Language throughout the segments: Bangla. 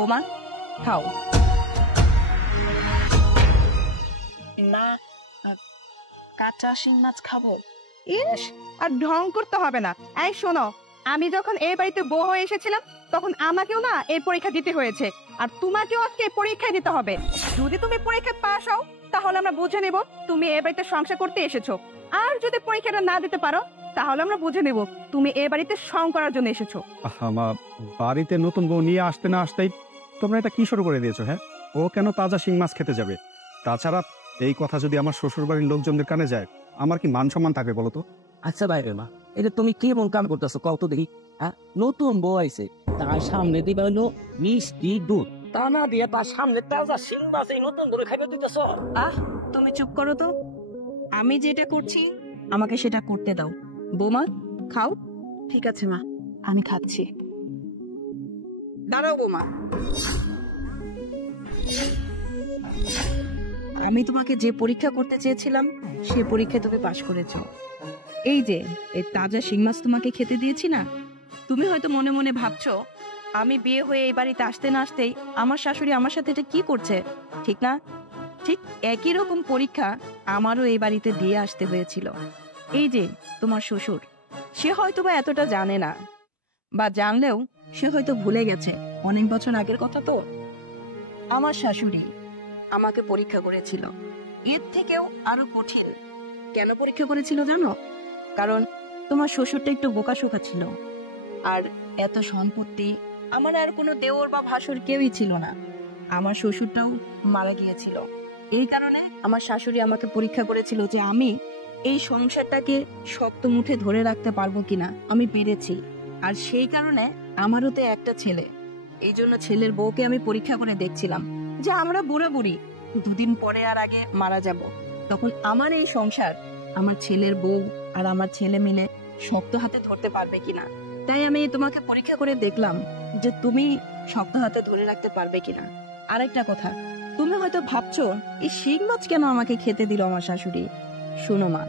বৌমা খাও। না, কাঁচা শিং মাছ খাবো। ইস, আর ঢং করতে হবে না। এই শোনো, আমি যখন এই বাড়িতে বউ হয়ে এসেছিলাম তখন আমাকেও না এই পরীক্ষা দিতে হয়েছে, আর তোমাকেও আজকে এই পরীক্ষায় দিতে হবে। যদি তুমি পরীক্ষায় পাস হও তাহলে আমরা বুঝে নেব তুমি এই বাড়িতে সংসার করতে এসেছো, আর যদি পরীক্ষাটা না দিতে পারো তাহলে আমরা বুঝে নেব তুমি এই বাড়িতে সং করার জন্য এসেছো। আমার বাড়িতে নতুন বউ নিয়ে আসতে না আসতেই তোমরা এটা কি শুরু করে দিয়েছো? হ্যাঁ, ও কেন তাজা শিং মাছ খেতে যাবে? তাছাড়া এই কথা যদি আমার শ্বশুর বাড়ির লোকজনদের কানে যায়, আমার কি মান সম্মান থাকবে বলো তো? আচ্ছা বাইরে মা, এটা তুমি কেমন কাম করতেছো কত দেখি? হ্যাঁ, নতুন বউ আইছে, তার সামনে দিবা হলো মিষ্টি দুধ, তা না দিয়ে তার সামনে তাজা শিং মাছ এই নতুন করে খাইতে দিতেছ? তুমি চুপ করো তো। আমি যেটা করছি আমাকে সেটা করতে দাও। বৌমা খাও। ঠিক আছে মা, আমি খাচ্ছি। দাঁড়াও বৌমা, আমি তোমাকে যে পরীক্ষা করতে চেয়েছিলাম সে পরীক্ষায় তুমি পাশ করেছো। এই যে এই তাজা শিং মাছ তোমাকে খেতে দিয়েছি না, তুমি হয়তো মনে মনে ভাবছো আমি বিয়ে হয়ে এই বাড়িতে আসতে না আসতেই আমার শাশুড়ি আমার সাথে এটা কি করছে, ঠিক না? ঠিক একই রকম পরীক্ষা আমারও এই বাড়িতে দিয়ে আসতে হয়েছিল। এই যে তোমার শ্বশুর, সে হয়তো বা এতটা জানে না, বা জানলেও সে হয়তো ভুলে গেছে, অনেক বছর আগের কথা তো। আমার শাশুড়ি আমাকে পরীক্ষা করেছিল, এর থেকেও আরো কঠিন। কেন পরীক্ষা করেছিল জানো? কারণ তোমার শ্বশুরটা একটু বোকাশোকা ছিল, আর এত সম্পত্তি আমার আর কোনো দেওর বা ভাসুর কেউই ছিল না। আমার শ্বশুরটাও মারা গিয়েছিল। এই কারণে আমার শাশুড়ি আমাকে পরীক্ষা করেছিল যে আমি এই সংসারটাকে শক্ত মুঠে ধরে রাখতে পারবো কিনা। আমি পেরেছি, আর সেই কারণে আমারও তো একটা ছেলে, এই জন্য ছেলের বউকে আমি পরীক্ষা করে দেখছিলাম যে আমরা বুড়া বুড়ি দুদিন পরে আর আগে মারা যাব, তখন আমার এই সংসার আমার ছেলের বউ আর আমার ছেলে মিলে শক্ত হাতে ধরতে পারবে কিনা। তাই আমি তোমাকে পরীক্ষা করে দেখলাম যে তুমি শক্ত হাতে ধরে রাখতে পারবে কিনা। আরেকটা কথা, তুমি হয়তো ভাবছো এই শিং মাছ কেন আমাকে খেতে দিল আমার শাশুড়ি। শোনো মা,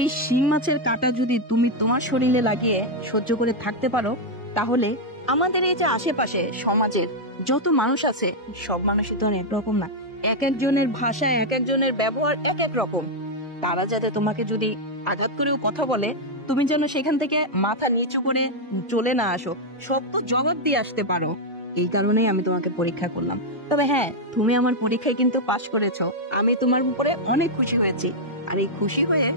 এই শিং মাছের কাঁটা যদি তুমি তোমার শরীরে লাগিয়ে সহ্য করে থাকতে পারো, তাহলে আমাদের এই যে আশেপাশে সমাজের যত মানুষ আছে সব মানুষই তো একরকম না। এক একজনের ভাষা, এক একজনের ব্যবহার এক এক রকম। তারা যাতে তোমাকে যদি আঘাত করেও কথা বলে, তুমি যেন সেখান থেকে মাথা নিচু করে চলে না আসো, সব তো জবাব দিয়ে আসতে পারো। এই কারণেই আমি তোমাকে পরীক্ষা করলাম। তবে হ্যাঁ, তুমি আমার পরীক্ষায় কিন্তু পাশ করেছো, আমি তোমার উপরে অনেক খুশি হয়েছি। আর এই খুশি হয়ে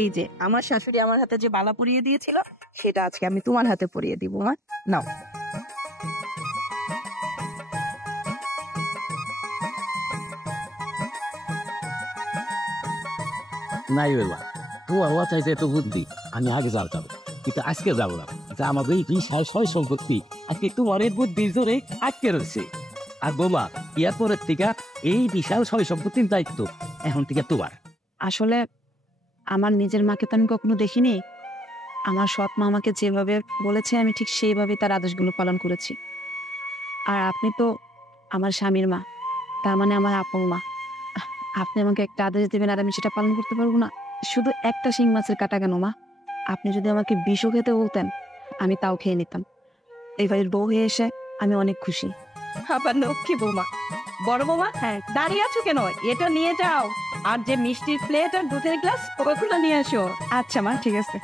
এই যে আমার শাশুড়ি আমার হাতে যে বালা পরিয়ে দিয়েছিল সেটা আজকে আমি তোমার হাতে পরিয়ে দিব। মা নাও। নাই বাবা, তোমার চাইতে এত বুদ্ধি, আমি আগে যাবো, কিন্তু আজকে যাবো না। আমাদের এই বিশাল সয় সম্পত্তি আজকে তোমার এই বুদ্ধির জোরে আটকে রয়েছে। আর বোমা, ইয়ার পরের থেকে এই বিশাল সয় সম্পত্তির দায়িত্ব এখন থেকে তোমার। আসলে আমার নিজের মাকে তো আমি কখনো দেখিনি। আমার সৎ মা আমাকে যেভাবে বলেছে আমি ঠিক সেইভাবে তার আদেশগুলো পালন করেছি। আর আপনি তো আমার স্বামীর মা, তার মানে আমার আপন মা। আপনি আমাকে একটা আদেশ দেবেন আর আমি সেটা পালন করতে পারবো না? শুধু একটা শিং মাছের কাটা কেন মা, আপনি যদি আমাকে বিষও খেতে বলতেন আমি তাও খেয়ে নিতাম। এই বাড়ির বউ হয়ে এসে আমি অনেক খুশি। আবার লক্ষ্মী বৌমা। বড় বৌমা, হ্যাঁ দাঁড়িয়ে আছো কেন? এটা নিয়ে যাও, আর যে মিষ্টির প্লেট আর দুধের গ্লাস ওগুলো নিয়ে আসো। আচ্ছা মা, ঠিক আছে।